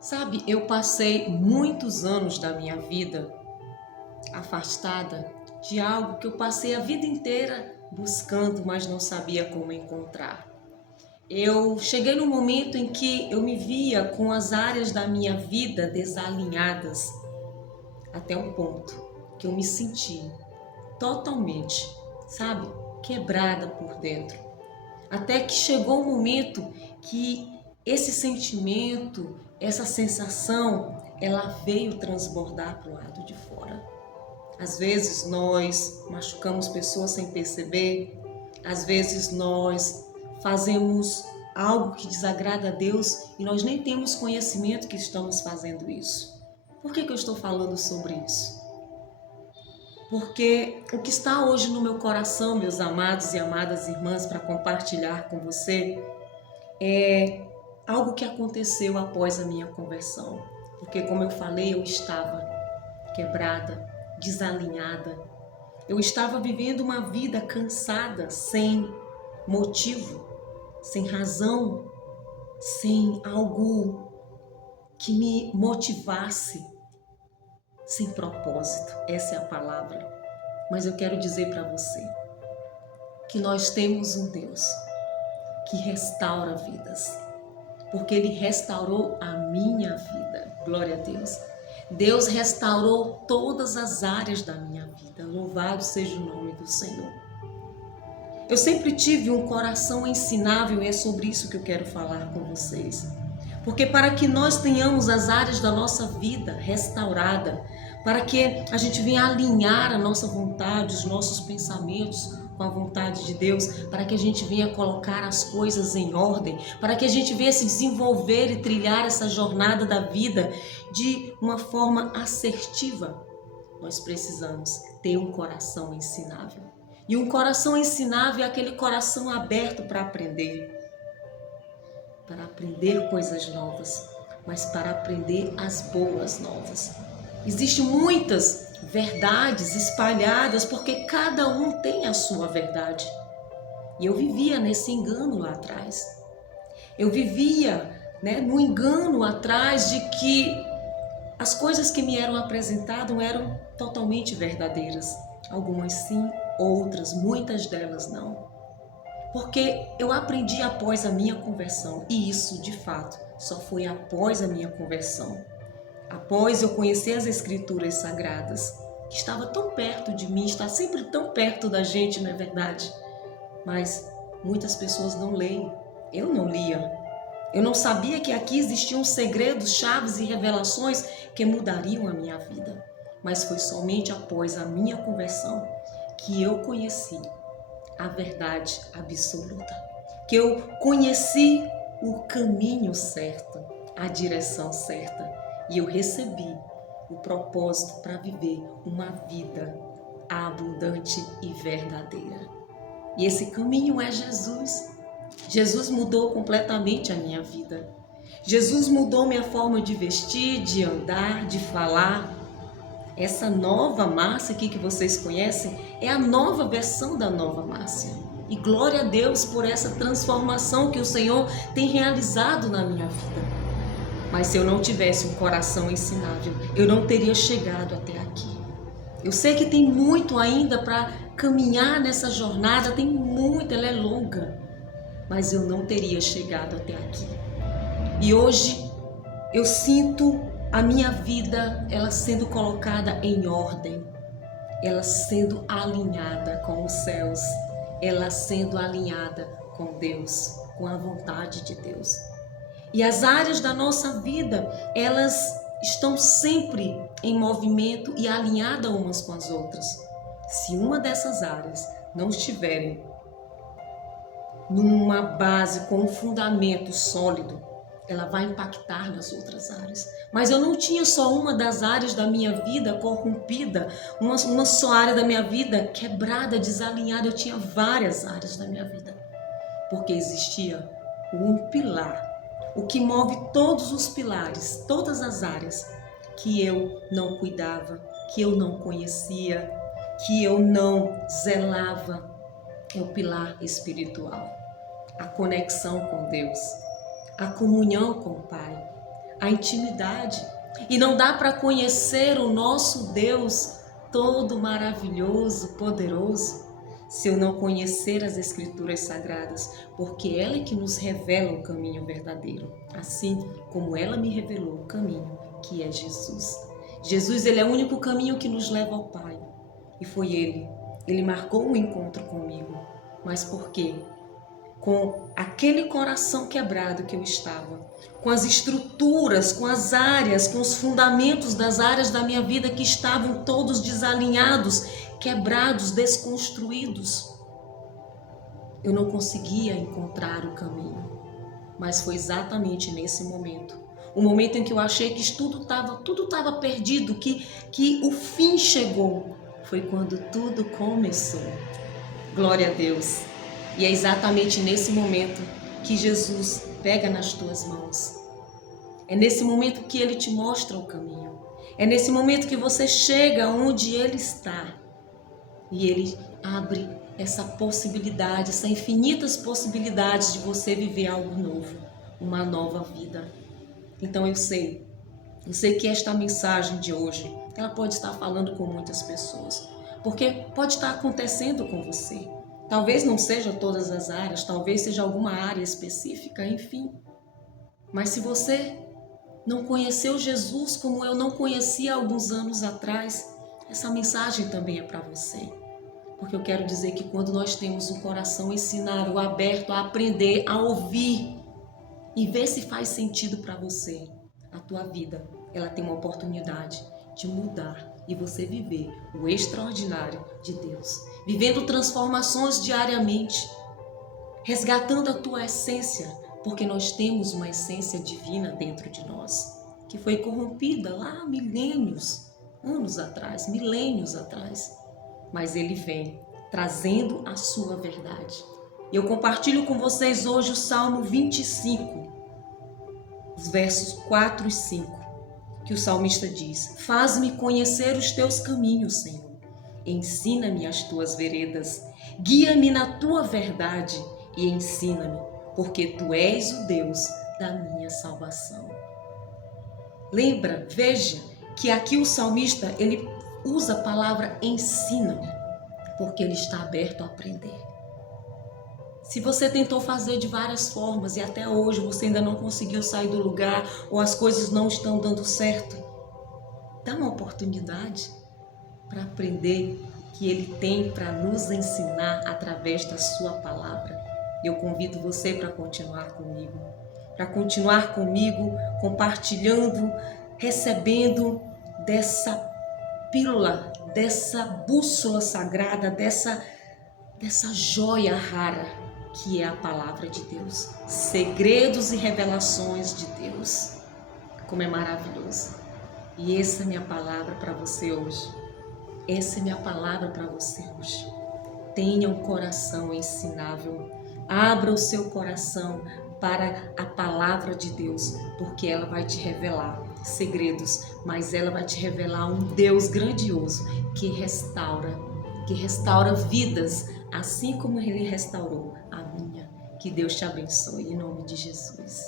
Sabe, eu passei muitos anos da minha vida afastada de algo que eu passei a vida inteira buscando, mas não sabia como encontrar. Eu cheguei no momento em que eu me via com as áreas da minha vida desalinhadas, até um ponto que eu me senti totalmente, sabe, quebrada por dentro. Até que chegou um momento que esse sentimento, essa sensação, ela veio transbordar para o lado de fora. Às vezes nós machucamos pessoas sem perceber, às vezes nós fazemos algo que desagrada a Deus e nós nem temos conhecimento que estamos fazendo isso. Por que eu estou falando sobre isso? Porque o que está hoje no meu coração, meus amados e amadas irmãs, para compartilhar com você, é algo que aconteceu após a minha conversão. Porque, como eu falei, eu estava quebrada, desalinhada. Eu estava vivendo uma vida cansada, sem motivo, sem razão, sem algo que me motivasse, sem propósito. Essa é a palavra. Mas eu quero dizer para você que nós temos um Deus que restaura vidas, porque Ele restaurou a minha vida. Glória a Deus. Deus restaurou todas as áreas da minha vida. Louvado seja o nome do Senhor. Eu sempre tive um coração ensinável e é sobre isso que eu quero falar com vocês. Porque para que nós tenhamos as áreas da nossa vida restaurada, para que a gente venha alinhar a nossa vontade, os nossos pensamentos com a vontade de Deus, para que a gente venha colocar as coisas em ordem, para que a gente venha se desenvolver e trilhar essa jornada da vida de uma forma assertiva, nós precisamos ter um coração ensinável. E um coração ensinável é aquele coração aberto para aprender coisas novas, mas para aprender as boas novas. Existem muitas verdades espalhadas porque cada um tem a sua verdade. E eu vivia nesse engano lá atrás. Eu vivia, no engano atrás de que as coisas que me eram apresentadas eram totalmente verdadeiras. Algumas sim, outras, muitas delas não. Porque eu aprendi após a minha conversão, e isso de fato só foi após a minha conversão. Após eu conhecer as Escrituras Sagradas, que estava tão perto de mim, está sempre tão perto da gente, não é verdade? Mas muitas pessoas não leem, eu não lia. Eu não sabia que aqui existiam segredos, chaves e revelações que mudariam a minha vida. Mas foi somente após a minha conversão que eu conheci a verdade absoluta, que eu conheci o caminho certo, a direção certa, e eu recebi o propósito para viver uma vida abundante e verdadeira. E esse caminho é Jesus. Jesus mudou completamente a minha vida. Jesus mudou minha forma de vestir, de andar, de falar. Essa nova Márcia aqui que vocês conhecem é a nova versão da nova Márcia. E glória a Deus por essa transformação que o Senhor tem realizado na minha vida. Mas se eu não tivesse um coração ensinável, eu não teria chegado até aqui. Eu sei que tem muito ainda para caminhar nessa jornada, tem muito, ela é longa. Mas eu não teria chegado até aqui. E hoje eu sinto a minha vida, ela sendo colocada em ordem, ela sendo alinhada com os céus, ela sendo alinhada com Deus, com a vontade de Deus. E as áreas da nossa vida, elas estão sempre em movimento e alinhadas umas com as outras. Se uma dessas áreas não estiverem numa base com um fundamento sólido, ela vai impactar nas outras áreas. Mas eu não tinha só uma das áreas da minha vida corrompida, uma só área da minha vida quebrada, desalinhada. Eu tinha várias áreas da minha vida, porque existia um pilar, o que move todos os pilares, todas as áreas que eu não cuidava, que eu não conhecia, que eu não zelava. É o pilar espiritual, a conexão com Deus, a comunhão com o Pai, a intimidade. E não dá para conhecer o nosso Deus todo maravilhoso, poderoso, se eu não conhecer as Escrituras Sagradas, porque ela é que nos revela o caminho verdadeiro, assim como ela me revelou o caminho que é Jesus. Jesus, ele é o único caminho que nos leva ao Pai. E foi ele marcou um encontro comigo. Mas por quê? Com aquele coração quebrado que eu estava, com as estruturas, com as áreas, com os fundamentos das áreas da minha vida que estavam todos desalinhados, quebrados, desconstruídos. Eu não conseguia encontrar o caminho, mas foi exatamente nesse momento, o momento em que eu achei que tudo estava perdido, que o fim chegou, foi quando tudo começou. Glória a Deus! E é exatamente nesse momento que Jesus pega nas tuas mãos. É nesse momento que Ele te mostra o caminho. É nesse momento que você chega onde Ele está. E Ele abre essa possibilidade, essas infinitas possibilidades de você viver algo novo, uma nova vida. Então eu sei que esta mensagem de hoje, ela pode estar falando com muitas pessoas. Porque pode estar acontecendo com você. Talvez não seja todas as áreas, talvez seja alguma área específica, enfim. Mas se você não conheceu Jesus como eu não conhecia há alguns anos atrás, essa mensagem também é para você. Porque eu quero dizer que quando nós temos um coração ensinado, aberto a aprender, a ouvir e ver se faz sentido para você, a tua vida, ela tem uma oportunidade de mudar e você viver o extraordinário de Deus, vivendo transformações diariamente, resgatando a tua essência, porque nós temos uma essência divina dentro de nós, que foi corrompida lá há milênios atrás, mas Ele vem trazendo a sua verdade. Eu compartilho com vocês hoje o Salmo 25, os versos 4 e 5. Que o salmista diz: faz-me conhecer os teus caminhos, Senhor. Ensina-me as tuas veredas. Guia-me na tua verdade e ensina-me, porque tu és o Deus da minha salvação. Lembra, veja, que aqui o salmista, ele usa a palavra ensina-me, porque ele está aberto a aprender. Se você tentou fazer de várias formas e até hoje você ainda não conseguiu sair do lugar ou as coisas não estão dando certo, dá uma oportunidade para aprender que Ele tem para nos ensinar através da sua palavra. Eu convido você para continuar comigo, compartilhando, recebendo dessa pílula, dessa bússola sagrada, dessa joia rara que é a palavra de Deus, segredos e revelações de Deus. Como é maravilhoso. E essa é a minha palavra para você hoje. Tenha um coração ensinável. Abra o seu coração para a palavra de Deus, porque ela vai te revelar segredos, mas ela vai te revelar um Deus grandioso que restaura vidas, assim como Ele restaurou a minha. Que Deus te abençoe, em nome de Jesus.